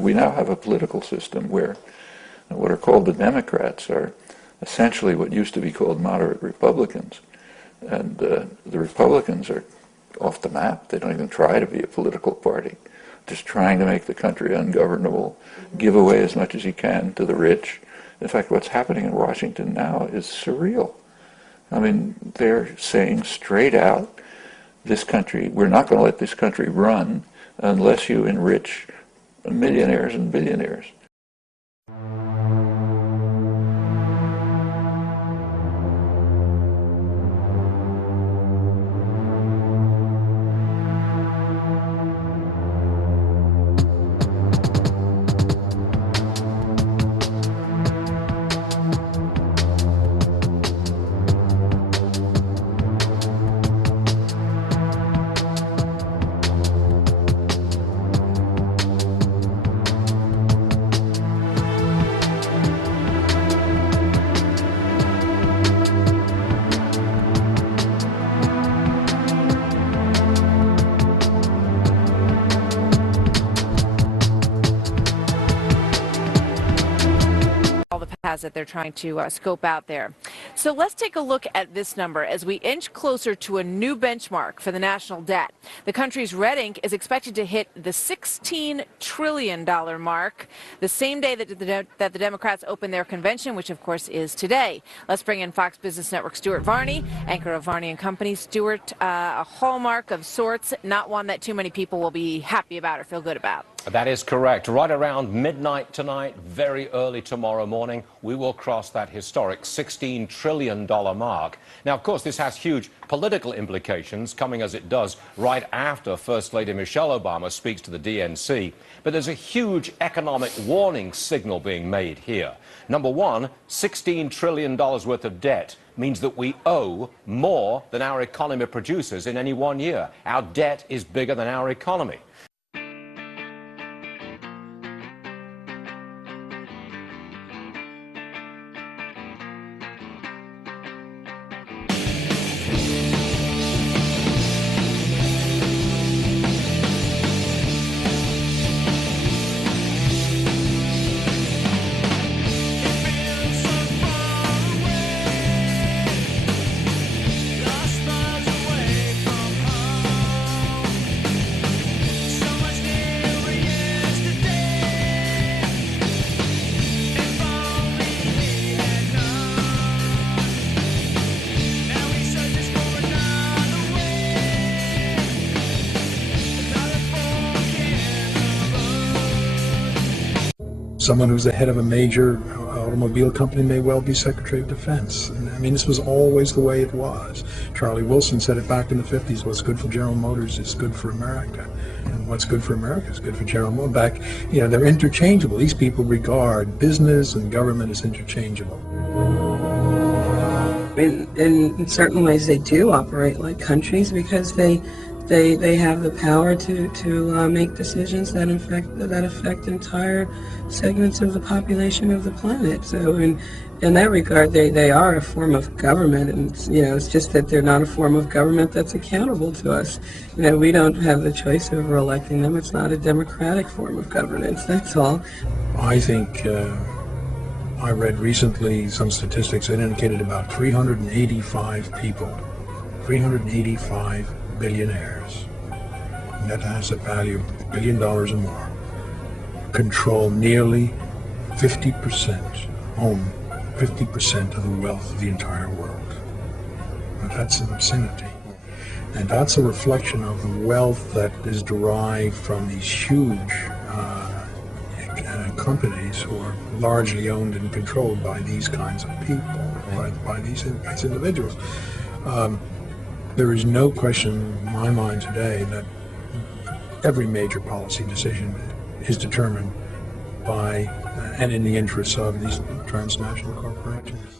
mean, we now have a political system where what are called the Democrats are essentially what used to be called moderate Republicans. And the Republicans are off the map. They don't even try to be a political party. Just trying to make the country ungovernable, give away as much as you can to the rich. In fact, what's happening in Washington now is surreal. I mean, they're saying straight out, this country, we're not going to let this country run unless you enrich millionaires and billionaires. That they're trying to scope out there. So let's take a look at this number as we inch closer to a new benchmark for the national debt. The country's red ink is expected to hit the $16 trillion mark the same day that the Democrats open their convention, which of course is today. Let's bring in Fox Business Network Stuart Varney, anchor of Varney & Company. Stuart, a hallmark of sorts, not one that too many people will be happy about or feel good about. That is correct. Right around midnight tonight, very early tomorrow morning, we will cross that historic $16 trillion mark. Now, of course, this has huge political implications, coming as it does right after First Lady Michelle Obama speaks to the DNC. But there's a huge economic warning signal being made here. Number one, $16 trillion worth of debt means that we owe more than our economy produces in any one year. Our debt is bigger than our economy. Someone who's the head of a major automobile company may well be Secretary of Defense. And, I mean, this was always the way it was. Charlie Wilson said it back in the 50s, what's good for General Motors is good for America. And what's good for America is good for General Motors. They're interchangeable. These people regard business and government as interchangeable. In certain ways they do operate like countries because they have the power to make decisions that affect entire segments of the population of the planet. So in that regard, they are a form of government, and it's just that they're not a form of government that's accountable to us. We don't have the choice over electing them. It's not a democratic form of governance. That's all. I think I read recently some statistics that indicated about 385 people, 385 billionaires, net asset value of $1 billion or more, control nearly 50%, own 50% of the wealth of the entire world. Now, that's an obscenity. And that's a reflection of the wealth that is derived from these huge companies who are largely owned and controlled by these kinds of people, by these individuals. There is no question in my mind today that every major policy decision is determined by and in the interests of these transnational corporations.